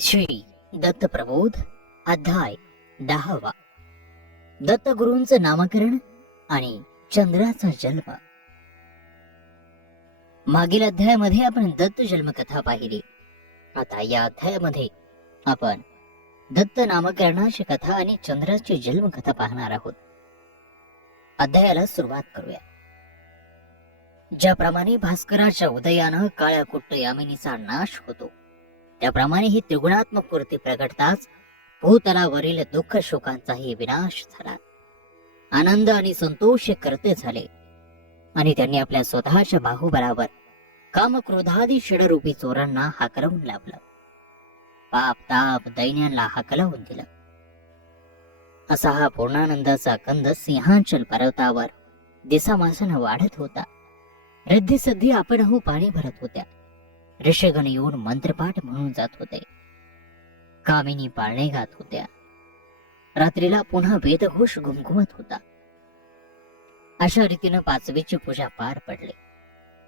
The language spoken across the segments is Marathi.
श्री दत्त प्रबोध अध्याय 10वा. दत्तगुरूंचं नामकरण आणि चंद्राचा जन्म. मागील अध्यायामध्ये आपण दत्त जन्मकथा पाहिली. आता या अध्यायामध्ये आपण दत्त नामकरणाची कथा आणि चंद्राची जन्मकथा पाहणार आहोत. अध्यायाला सुरुवात करूया. ज्याप्रमाणे भास्कराच्या उदयानं काळ्या कुट्ट यामिनीचा नाश होतो, त्याप्रमाणे ही त्रिगुणात्मक मूर्ती प्रगटताच भूतलावरील दुःख शोकांचाही विनाश झाला. आनंद आणि संतोष करते झाले आणि त्यांनी आपल्या स्वतःच्या बाहुबलावर कामक्रोधादी षडरूपी चोरांना हाकलवून लावलं. पाप ताप दैन्यांना हाकलवून दिलं. असा हा पूर्णानंदाचा कंद सिंहाचल पर्वतावर दिसामासानं वाढत होता. रिद्धी सिद्धी आपणहू पाणी भरत होत्या. ऋषिगण येऊन मंत्रपाठ म्हणून जात होते. कामिनी पाळणे गात होत्या. रात्रीला पुन्हा वेदघोष घुमघुमत होता. अशा रीतीनं पाचवीची पूजा पार पडली.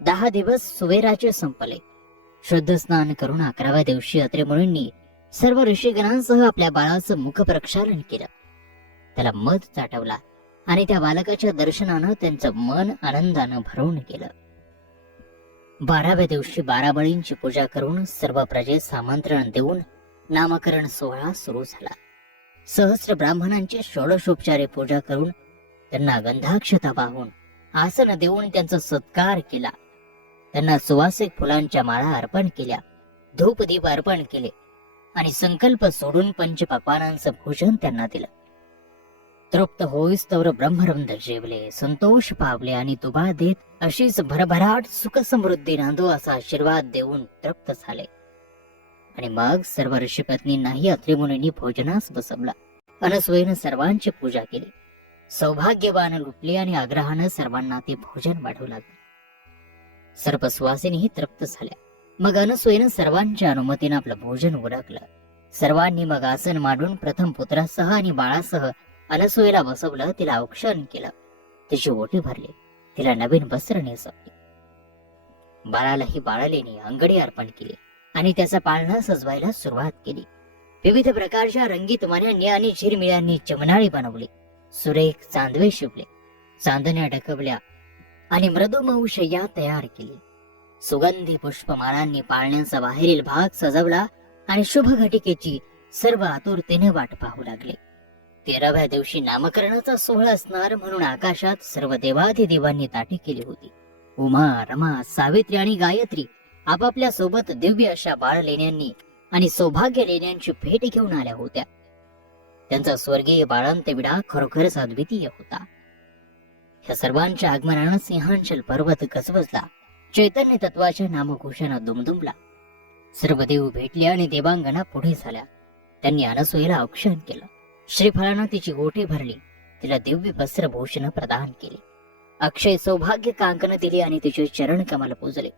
10 दिवस सुवेराचे संपले. शुद्ध स्नान करून 11व्या दिवशी अत्रे मुनींनी सर्व ऋषिगणांसह आपल्या बाळाचं मुख प्रक्षालन केलं. त्याला मध चाटवला आणि त्या बालकाच्या दर्शनानं त्यांचं मन आनंदानं भरून गेलं. 12व्या दिवशी 12 बळींची पूजा करून सर्व प्रजेस आमंत्रण देऊन नामकरण सोहळा सुरू झाला. सहस्र ब्राह्मणांची षोडशोपचारे पूजा करून त्यांना गंधाक्षता वाहून आसन देऊन त्यांचा सत्कार केला. त्यांना सुवासिक फुलांच्या माळा अर्पण केल्या. धूपदीप अर्पण केले आणि संकल्प सोडून पंचपक्वानांचं भोजन त्यांना दिलं. तृप्त होईस्तवर ब्रह्मरंद जेवले, संतोष पावले आणि तुबा देत अशीच भरभराट सुख समृद्धी नांदो असा आशीर्वाद देऊन तृप्त झाले. आणि मग सर्व ऋषीपत्नींनाही अत्रि मुनींनी भोजनास बसवला. अनसुयेनं सर्वांची पूजा केली. सौभाग्यवान लुटले आणि आग्रहानं सर्वांना ते भोजन वाढवू लागले. सर्व सुवासिनीही तृप्त झाल्या. मग अनसुयेनं सर्वांच्या अनुमतीनं आपलं भोजन उरकलं. सर्वांनी मग आसन मांडून प्रथम पुत्रासह आणि बाळासह अनसुयेला बसवलं. तिला औक्षण केलं. तिची ओटी भरली. तिला नवीन वस्त्र नेसवली. बाळालाही बाळालेनी अंगडी अर्पण केली आणि त्याचा पाळणा सजवायला सुरुवात केली. विविध प्रकारच्या रंगीत मण्यांनी आणि झिरमिळ्यांनी चमनाळी बनवली. सुरेख चांदवे शिवले, चांदण्या डकवल्या आणि मृदुमऊ शय्या तयार केली. सुगंधी पुष्पमाळांनी पाळण्यांचा बाहेरील भाग सजवला आणि शुभ घटिकेची सर्व आतुरतेने वाट पाहू लागले. 13व्या दिवशी नामकरणाचा सोहळा असणार म्हणून आकाशात सर्व देवाधिदेवांनी ताटी केली होती. उमा, रमा, सावित्री आणि गायत्री आपापल्या सोबत दिव्य अशा बाळ लेण्यांनी आणि सौभाग्य लेण्यांची भेट घेऊन आल्या होत्या. त्यांचा स्वर्गीय बाळांत विडा खरोखरच अद्वितीय होता. या सर्वांच्या आगमनानं सिंहांचल पर्वत गजबजला. चैतन्य तत्वाच्या नामघोषानं दुमदुमला. सर्व देव भेटले आणि देवांगना पुढे झाल्या. त्यांनी अनसुयेला औक्षण केलं. श्रीफळानं तिची ओटी भरली. तिला दिव्य वस्त्रभूषण प्रदान केली. अक्षय सौभाग्य कांकन दिली आणि तिचे चरण कमल पूजले.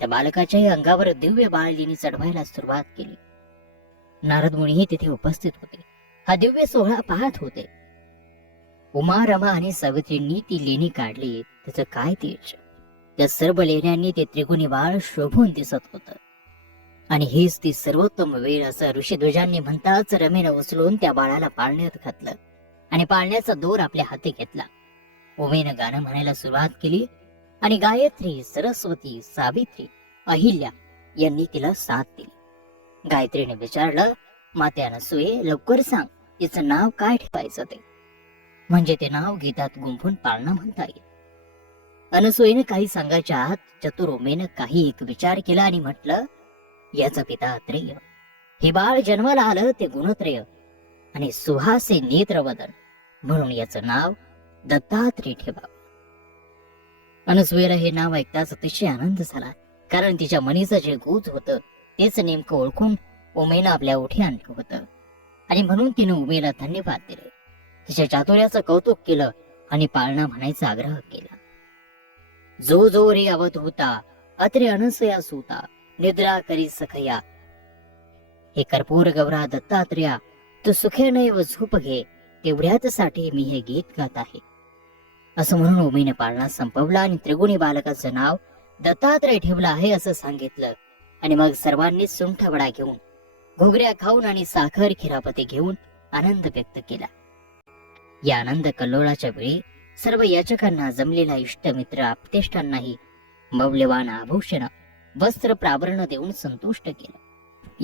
त्या बालकाच्याही अंगावर दिव्य बाळलीनी चढवायला सुरुवात केली. नारद मुनीही तिथे उपस्थित होते. हा दिव्य सोहळा पाहत होते. उमा, रमा आणि सावित्रींनी ती लेणी काढली. त्याचं काय तेज! त्या सर्व लेण्यांनी ते त्रिगुणी बाळ शोभून दिसत होतं. आणि हीच ती सर्वोत्तम वेळ असं ऋषीध्वजांनी म्हणताच रमेनं उचलून त्या बाळाला पाळण्यात घातलं आणि पाळण्याचा दोर आपल्या हाती घेतला. उमेनं गाणं म्हणायला सुरुवात केली आणि गायत्री, सरस्वती, सावित्री, अहिल्या यांनी तिला साथ दिली. गायत्रीने विचारलं, माते अनसुये, लवकर सांग, तिचं नाव काय ठेवायचं ते, म्हणजे ते नाव गीतात गुंफून पाळणं म्हणता येईल. अनसुयेने काही सांगायच्या आत चतुर उमेनं काही एक विचार केला आणि म्हटलं, याचा पिता अत्रेय, हे बाळ जन्माला आलं ते गुणत्रय आणि सुहासे नेत्रवदन, म्हणून याचं नाव दत्तात्रेय ठेवावं. अनसुयेला हे नाव ऐकताच अतिशय आनंद झाला. कारण तिच्या मनीचं जे गुज होतं तेच नेमकं ओळखून उमेनं आपल्या ओठी आणलं होतं आणि म्हणून तिनं उमेला धन्यवाद दिले. तिच्या चातुर्याचं कौतुक केलं आणि पाळणा म्हणायचा आग्रह केला. जो जो रे अवधूता अत्रे अनसुया सूता निद्रा करी सखया. हे कर्पूर गौरा दत्तात्रेया, तू सुखेनैव झोप घे, तेवढ्याच साठी मी हे गीत गात आहे. असं म्हणून उमेने पाळणा संपवला आणि त्रिगुणी बालकाचं नाव दत्तात्रेय ठेवलं आहे असं सांगितलं आणि मग सर्वांनी सुंठ वडा घेऊन घोगऱ्या खाऊन आणि साखर खिरापती घेऊन आनंद व्यक्त केला. या आनंद कल्लोळाच्या वेळी सर्व याचकांना जमलेला इष्टमित्र आप्तेष्टांनाही मौल्यवान आभूषण वस्त्र प्रावरण देऊन संतुष्ट केलं.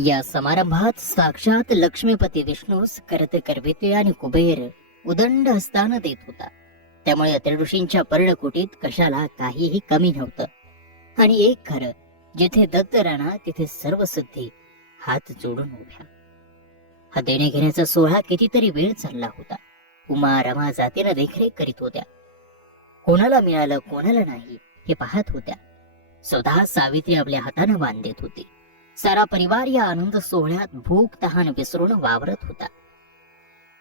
या समारंभात साक्षात लक्ष्मीपती विष्णूस करते करविते आणि कुबेर उदंड हस्तान देत होता. त्यामुळे अत्रि ऋषींच्या पर्णकुटीत कशाला काहीही कमी नव्हतं. आणि एक खरं, जिथे दत्त राणा तिथे सर्व सिद्धी हात जोडून उभ्या. हा देणे घेण्याचा सोहळा कितीतरी वेळ चालला होता. उमा रमा जातीनं देखरेख करीत होत्या. कोणाला मिळालं कोणाला नाही हे पाहत होत्या. स्वतः सावित्री आपल्या हातानं वाण देत होती. सारा परिवार या आनंद सोहळ्यात भूक तहान विसरून वावरत होता.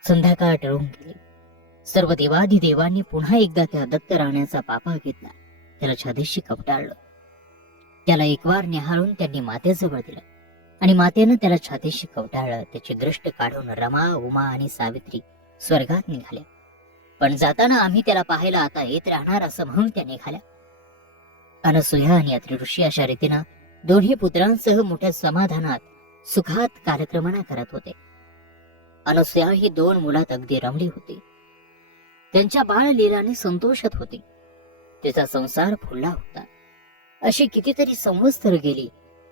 संध्याकाळ टळून गेली. सर्व देवाधिदेवांनी पुन्हा एकदा त्या दत्त राण्याचा पापा घेतला. त्याला छातीशी कवटाळलं. त्याला एकवार निहाळून त्यांनी मातेजवळ दिलं आणि मातेनं त्याला छातीशी कवटाळलं. त्याची दृष्ट काढून रमा, उमा आणि सावित्री स्वर्गात निघाल्या. पण जाताना आम्ही त्याला पाहायला आता येत राहणार असं म्हणून त्या निघाल्या. अनसूया आणि अत्रि ऋषी अशा रीतीनं दोन्ही पुत्रांसह मोठ्या समाधानात सुखात कालक्रमणा करत होते. अनसूया ही 2 मुलात अगदी रमली होती. त्यांच्या बाळलीलाने संतोषत होती. तिचा संसार फुलला होता. अशी कितीतरी संवत्सर गेली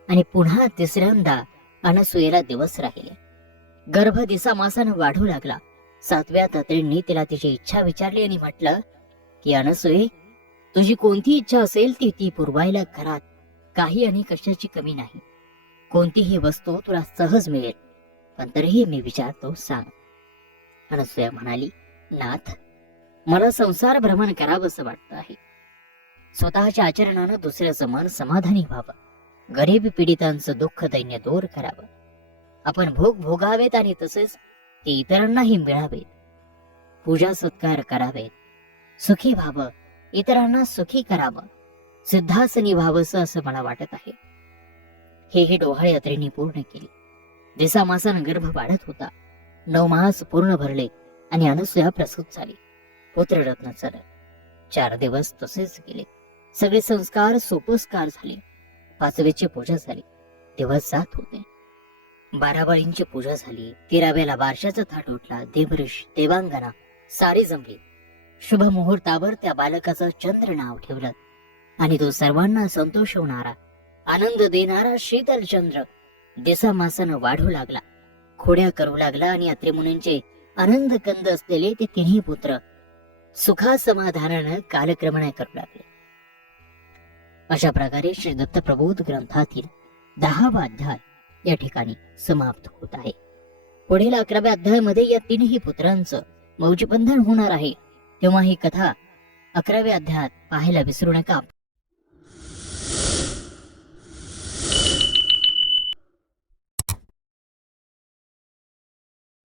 आणि पुन्हा तिसऱ्यांदा अनसूयेला दिवस राहिले. गर्भ दिसामासानं वाढू लागला. 7व्या अत्रींनी तिला तिची इच्छा विचारली आणि म्हटलं की अनसूये, तुझी कोणती इच्छा असेल ती पुरवायला घरात काही आणि कशाची कमी नाही. कोणतीही वस्तू तुला सहज मिळेल. पण तरीही मी विचारतो, सांग. अनसूया म्हणाली, नाथ, मला संसार भ्रमण करावंसं वाटतं आहे. स्वतःच्या आचरणानं दुसऱ्याचं मन समाधानी व्हावं. गरीब पीडितांचं दुःख दैन्य दूर करावं. आपण भोग भोगावेत आणि तसेच ते इतरांनाही मिळावेत. पूजा सत्कार करावेत. सुखी व्हावं, इतरांना सुखी करावं, सिद्धासनी व्हावंसं असं मला वाटत आहे. हेही डोहाळे अत्रींनी पूर्ण केली. दिसामासानं गर्भ वाढत होता. 9 मास पूर्ण भरले आणि अनसूया प्रसूत झाली. पुत्ररत्न चर. 4 दिवस तसेच गेले. सगळे संस्कार सोपस्कार झाले. 5वेची पूजा झाली. दिवस जात होते. 12 पूजा झाली. 13व्याला बारशाचा थाट उठला. देवऋष देवांगना सारी जमली. शुभ मुहूर्तावर त्या बालकाचं चंद्र नाव ठेवलं आणि तो सर्वांना संतोषवणारा, आनंद देणारा शीतल चंद्र दिसामासानं वाढू लागला, खोड्या करू लागला आणि अत्रि मुनींचे आनंद कंद असलेले ते 3 पुत्र सुखा समाधानानं कालक्रमणा करू लागले. अशा प्रकारे श्री दत्त प्रबोध ग्रंथातील 10वा अध्याय या ठिकाणी समाप्त होत आहे. पुढील 11व्या अध्यायामध्ये या 3ही पुत्रांचं मौजीबंधन होणार आहे. तेव्हा ही कथा 11व्या अध्यायात पाहायला विसरू नका.